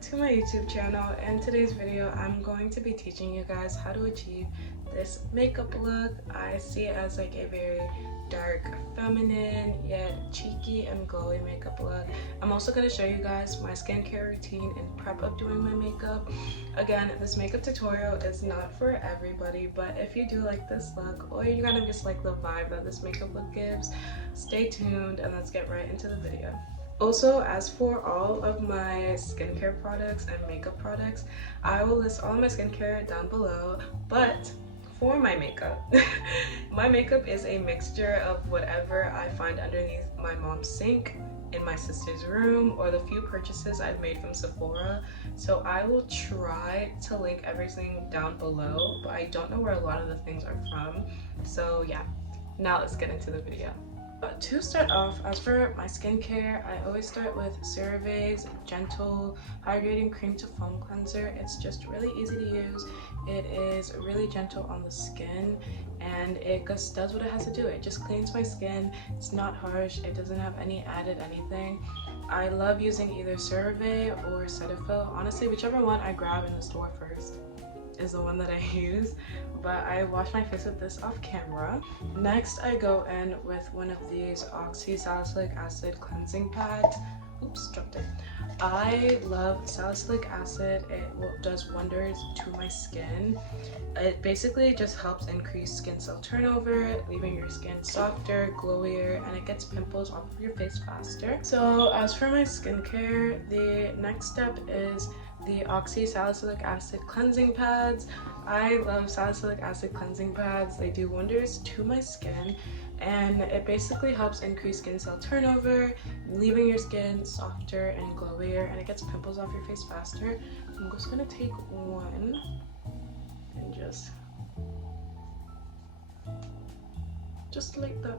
back to my YouTube channel. In today's video, I'm going to be teaching you guys how to achieve this makeup look. I see it as like a very dark, feminine, yet cheeky and glowy makeup look. I'm also going to show you guys my skincare routine and prep of doing my makeup. Again, this makeup tutorial is not for everybody, but if you do like this look or you kind of just like the vibe that this makeup look gives, stay tuned and let's get right into the video. Also, as for all of my skincare products and makeup products, I will list all of my skincare down below, but for my makeup, my makeup is a mixture of whatever I find underneath my mom's sink, in my sister's room, or the few purchases I've made from Sephora. So I will try to link everything down below, but I don't know where a lot of the things are from. So yeah, now let's get into the video. To start off, as for my skincare, I always start with Cerave's Gentle Hydrating Cream to Foam Cleanser. It's just really easy to use. It is really gentle on the skin and it just does what it has to do. It just cleans my skin. It's not harsh. It doesn't have any added anything. I love using either Cerave or Cetaphil. Honestly, whichever one I grab in the store first is the one that I use, but I wash my face with this off camera. Next, I go in with one of these Salicylic acid cleansing pads. Oops, dropped it. I love salicylic acid. It does wonders to my skin. It basically just helps increase skin cell turnover, leaving your skin softer, glowier, and it gets pimples off of your face faster. So as for my skincare, the next step is the Salicylic acid cleansing pads. I love salicylic acid cleansing pads. They do wonders to my skin and it basically helps increase skin cell turnover, leaving your skin softer and glowier, and it gets pimples off your face faster. I'm just gonna take one and just like that.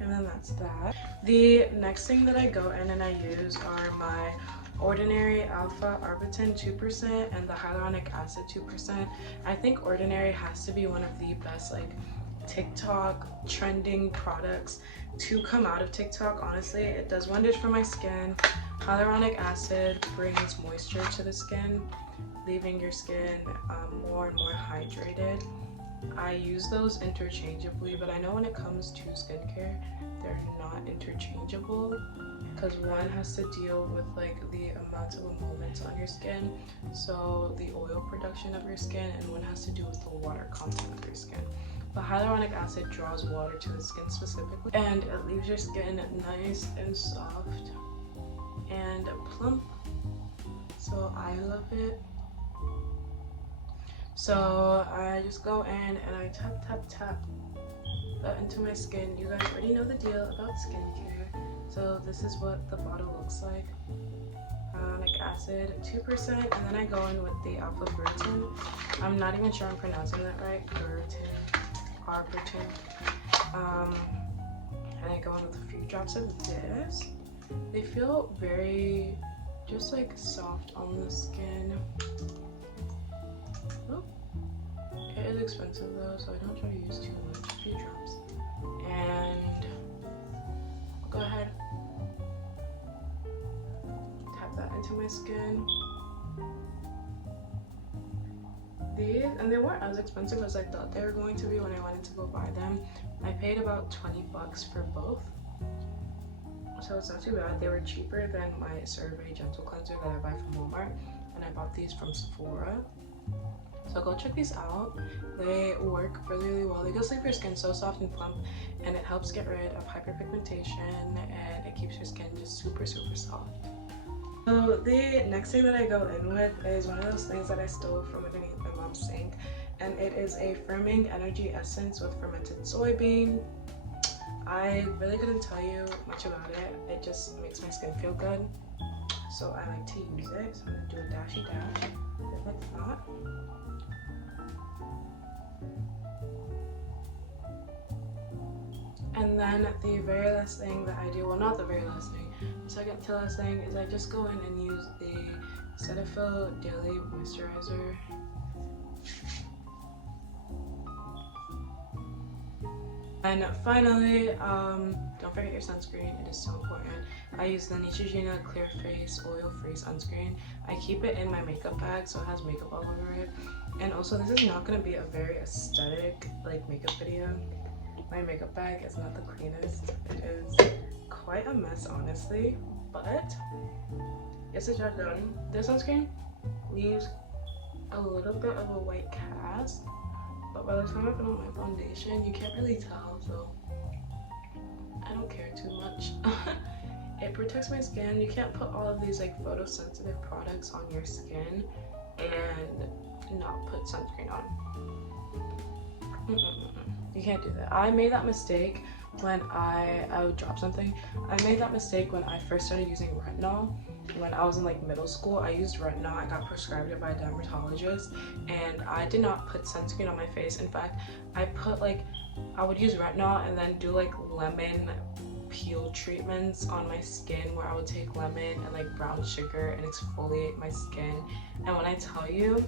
And then that's that. The next thing that I go in and I use are my Ordinary Alpha Arbutin 2% and the Hyaluronic Acid 2%. I think Ordinary has to be one of the best like TikTok trending products to come out of TikTok. Honestly, it does wonders for my skin. Hyaluronic acid brings moisture to the skin, leaving your skin more and more hydrated. I use those interchangeably, but I know when it comes to skincare, they're not interchangeable because one has to deal with like the amount of emollients on your skin, so the oil production of your skin, and one has to do with the water content of your skin. But hyaluronic acid draws water to the skin specifically, and it leaves your skin nice and soft and plump. So I love it. So I just go in and I tap that into my skin. You guys already know the deal about skincare. So this is what the bottle looks like. Hyaluronic acid 2%, and then I go in with the Alpha Arbutin. I'm not even sure I'm pronouncing that right. Arbutin. And I go in with a few drops of this. They feel very just like soft on the skin. It is expensive though, so I don't try to use too much, a few drops. And go ahead, tap that into my skin. These, and they weren't as expensive as I thought they were going to be when I went in to go buy them. I paid about 20 bucks for both, so it's not too bad. They were cheaper than my Cerave Gentle Cleanser that I buy from Walmart, and I bought these from Sephora. So go check these out. They work really, really well. They just leave your skin so soft and plump, and it helps get rid of hyperpigmentation, and it keeps your skin just super, super soft. So the next thing that I go in with is one of those things that I stole from underneath my mom's sink, and it is a firming energy essence with fermented soybean. I really couldn't tell you much about it. It just makes my skin feel good, so I like to use it. So I'm gonna do a dashy dash, just like that. And then the very last thing that I do, well not the very last thing, the second to last thing is I just go in and use the Cetaphil Daily Moisturizer. And finally, don't forget your sunscreen. It is so important. I use the Neutrogena Clear Face Oil Free Sunscreen. I keep it in my makeup bag so it has makeup all over it. And also, this is not going to be a very aesthetic like makeup video. My makeup bag is not the cleanest. It is quite a mess, honestly. But it's a job done. This sunscreen leaves a little bit of a white cast, but by the time I put on my foundation, you can't really tell, so I don't care too much. It protects my skin. You can't put all of these like photosensitive products on your skin and not put sunscreen on. You can't do that. I made that mistake when I would drop something. I made that mistake when I first started using retinol. When I was in like middle school, I used retinol. I got prescribed it by a dermatologist, and I did not put sunscreen on my face. In fact, I would use retinol and then do like lemon peel treatments on my skin, where I would take lemon and like brown sugar and exfoliate my skin. And when I tell you,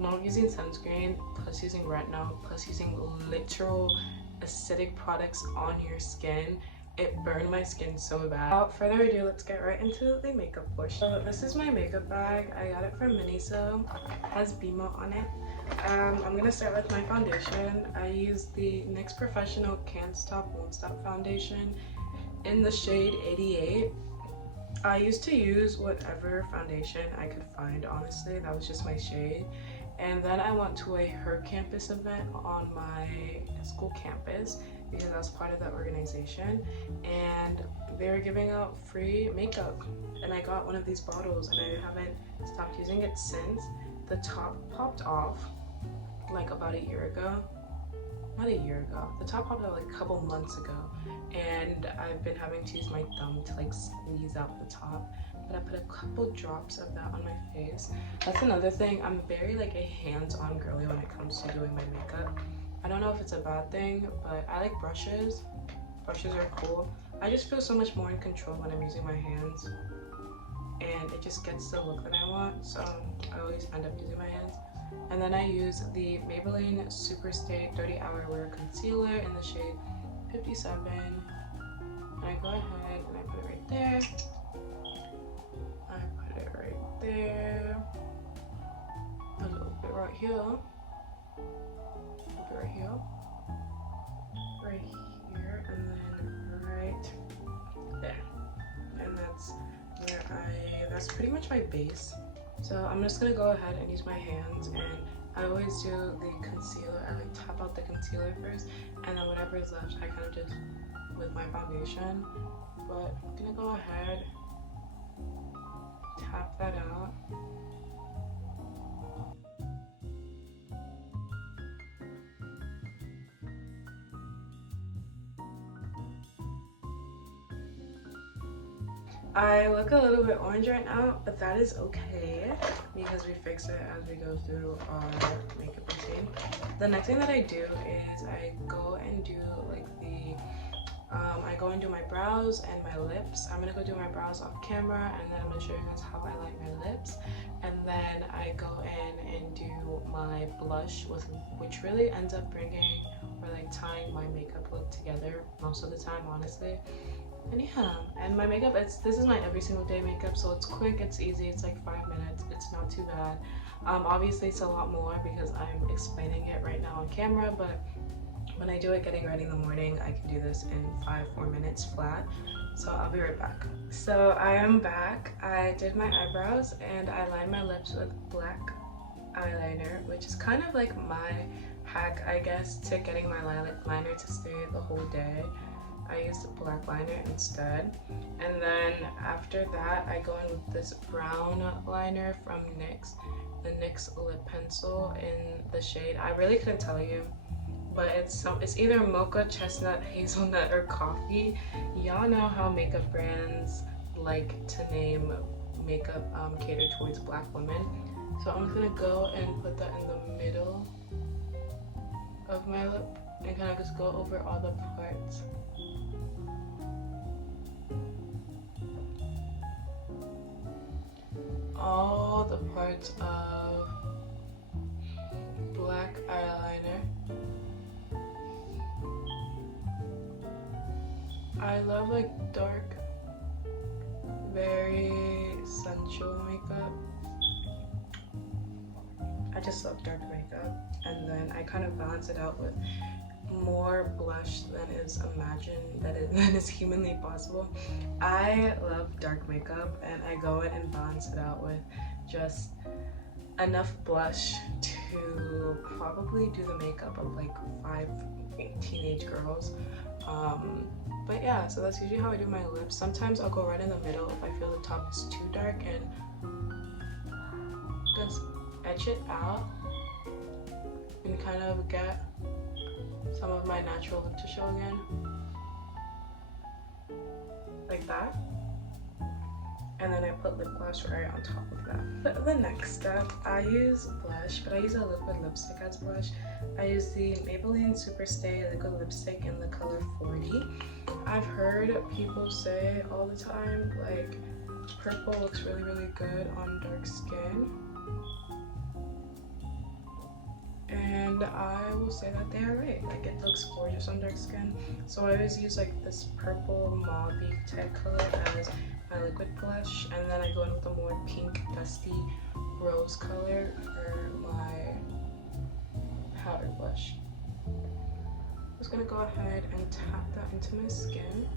not using sunscreen plus using retinol plus using literal acidic products on your skin, it burned my skin so bad. Without further ado, let's get right into the makeup portion. So this is my makeup bag. I got it from Miniso. It has BMO on it. I'm gonna start with my foundation. I use the NYX Professional Can't Stop Won't Stop foundation in the shade 88. I used to use whatever foundation I could find, honestly. That was just my shade. And then I went to a Her Campus event on my school campus because I was part of that organization, and they were giving out free makeup, and I got one of these bottles and I haven't stopped using it since. The top popped off like about a year ago. Not a year ago. The top popped out like a couple months ago, and I've been having to use my thumb to like squeeze out the top. But I put a couple drops of that on my face. That's another thing. I'm very like a hands-on girly when it comes to doing my makeup. I don't know if it's a bad thing, but I like brushes. Brushes are cool. I just feel so much more in control when I'm using my hands, and it just gets the look that I want. So I always end up using my hands. And then I use the Maybeline Superstay 30 Hour Wear Concealer in the shade 57. And I go ahead and I put it right there. I put it right there. A little bit right here. A little bit right here. Right here. And then right there. And that's pretty much my base. So I'm just gonna go ahead and use my hands, and I always do the concealer. I like tap out the concealer first, and then whatever is left I kind of just with my foundation. But I'm gonna go ahead, tap that out. I look a little bit orange right now, but that is okay because we fix it as we go through our makeup routine. The next thing that I do is I go and do like I go and do my brows and my lips. I'm gonna go do my brows off camera, and then I'm gonna show you guys how I like my lips. And then I go in and do my blush, which really ends up bringing or like tying my makeup look together most of the time, honestly. And yeah, and my makeup, this is my every single day makeup, so it's quick, it's easy, it's like 5 minutes, it's not too bad. Obviously it's a lot more because I'm explaining it right now on camera, but when I do it getting ready in the morning, I can do this in 4 minutes flat. So I'll be right back. So I am back. I did my eyebrows and I lined my lips with black eyeliner, which is kind of like my hack, I guess, to getting my liner to stay the whole day. I used a black liner instead. And then after that, I go in with this brown liner from NYX, the NYX Lip Pencil in the shade, I really couldn't tell you, but it's either mocha, chestnut, hazelnut, or coffee. Y'all know how makeup brands like to name makeup catered towards black women. So I'm just gonna go and put that in the middle of my lip and kind of just go over all the parts. All the parts of black eyeliner. I love like dark, very sensual makeup. I just love dark makeup, and then I kind of balance it out with more blush than is imagined, than is humanly possible. I love dark makeup, and I go in and balance it out with just enough blush to probably do the makeup of like 5 teenage girls. But yeah, so that's usually how I do my lips. Sometimes I'll go right in the middle if I feel the top is too dark, and just etch it out and kind of get some of my natural lip to show again, like that. And then I put lip gloss right on top of that. The next step, I use blush, but I use a liquid lipstick as blush. I use the Maybeline Superstay liquid lipstick in the color 40. I've heard people say all the time, like, purple looks really, really good on dark skin. And I will say that they are right. Like, it looks gorgeous on dark skin. So I always use like this purple mauve type color as my liquid blush, and then I go in with a more pink, dusty rose color for my powder blush. I'm just gonna go ahead and tap that into my skin.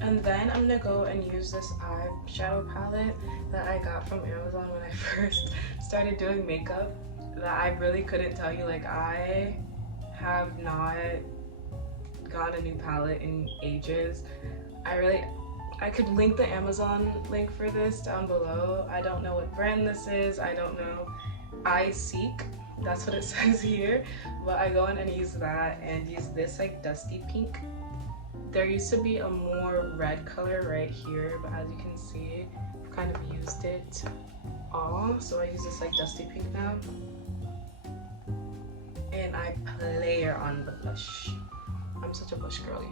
And then I'm gonna go and use this eyeshadow palette that I got from Amazon when I first started doing makeup, that I really couldn't tell you, like, I have not got a new palette in ages. I could link the Amazon link for this down below. I don't know what brand this is, I don't know. I Seek, that's what it says here, but I go in and use that and use this like dusty pink. There used to be a more red color right here, but as you can see, I've kind of used it all, so I use this like dusty pink now. And I layer on the blush. I'm such a blush girly.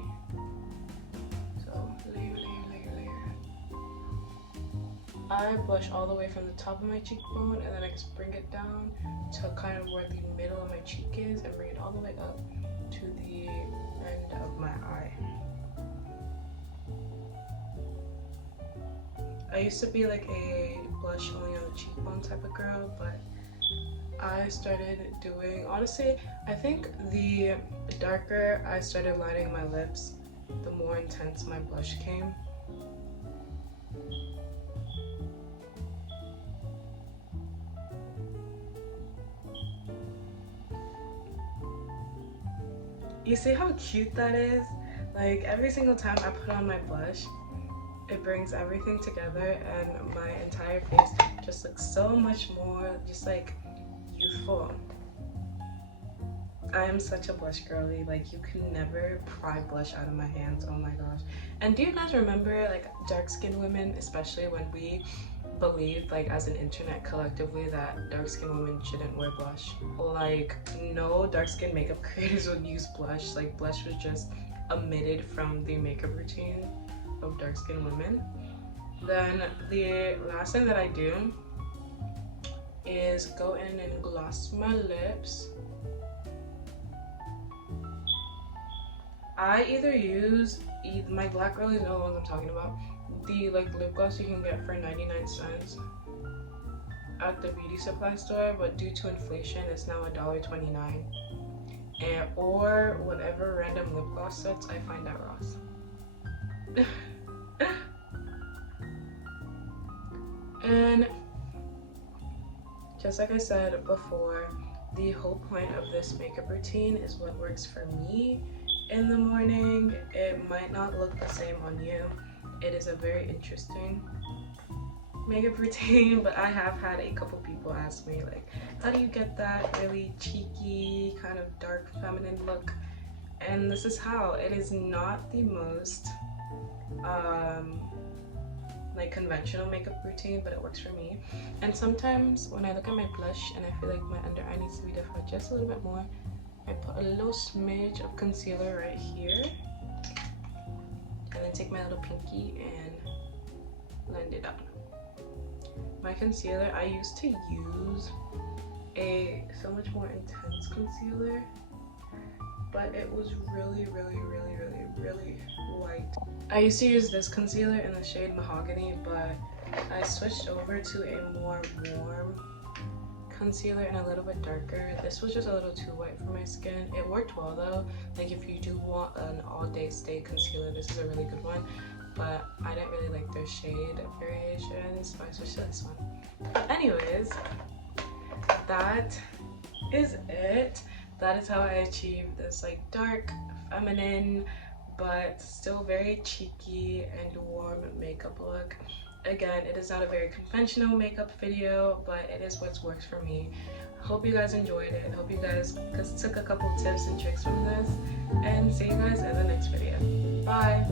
So layer, layer, layer, layer. I blush all the way from the top of my cheekbone, and then I just bring it down to kind of where the middle of my cheek is, and bring it all the way up to the end of my eye. I used to be like a blush only on the cheekbone type of girl, but I started doing, honestly, I think the darker I started lining my lips, the more intense my blush came. You see how cute that is? Like, every single time I put on my blush, it brings everything together, and my entire face just looks so much more just like youthful. I am such a blush girly. Like, you can never pry blush out of my hands. Oh my gosh. And do you guys remember, like, dark-skinned women, especially when we believed, like, as an internet collectively, that dark-skinned women shouldn't wear blush? Like, no dark-skinned makeup creators would use blush. Like, blush was just omitted from the makeup routine of dark-skinned women. Then the last thing that I do is go in and gloss my lips. I either use, my black girlies know the ones I'm talking about, the like lip gloss you can get for 99 cents at the beauty supply store, but due to inflation it's now $1.29. And or whatever random lip gloss sets I find at Ross. And just like I said before, the whole point of this makeup routine is what works for me in the morning. It might not look the same on you. It is a very interesting makeup routine, but I have had a couple people ask me, like, how do you get that really cheeky, kind of dark feminine look? And this is how. It is not the most like conventional makeup routine, but it works for me. And sometimes when I look at my blush and I feel like my under eye needs to be defined just a little bit more, I put a little smidge of concealer right here, and then take my little pinky and blend it out. My concealer, I used to use a so much more intense concealer, but it was really white. I used to use this concealer in the shade Mahogany, but I switched over to a more warm concealer and a little bit darker. This was just a little too white for my skin. It worked well though. Like if you do want an all-day stay concealer, this is a really good one. But I didn't really like their shade variations, so I switched to this one. But anyways, that is it. That is how I achieved this like dark, feminine, but still very cheeky and warm makeup look. Again, it is not a very conventional makeup video, but it is what works for me. Hope you guys enjoyed it. Hope you guys took a couple tips and tricks from this, and see you guys in the next video. Bye!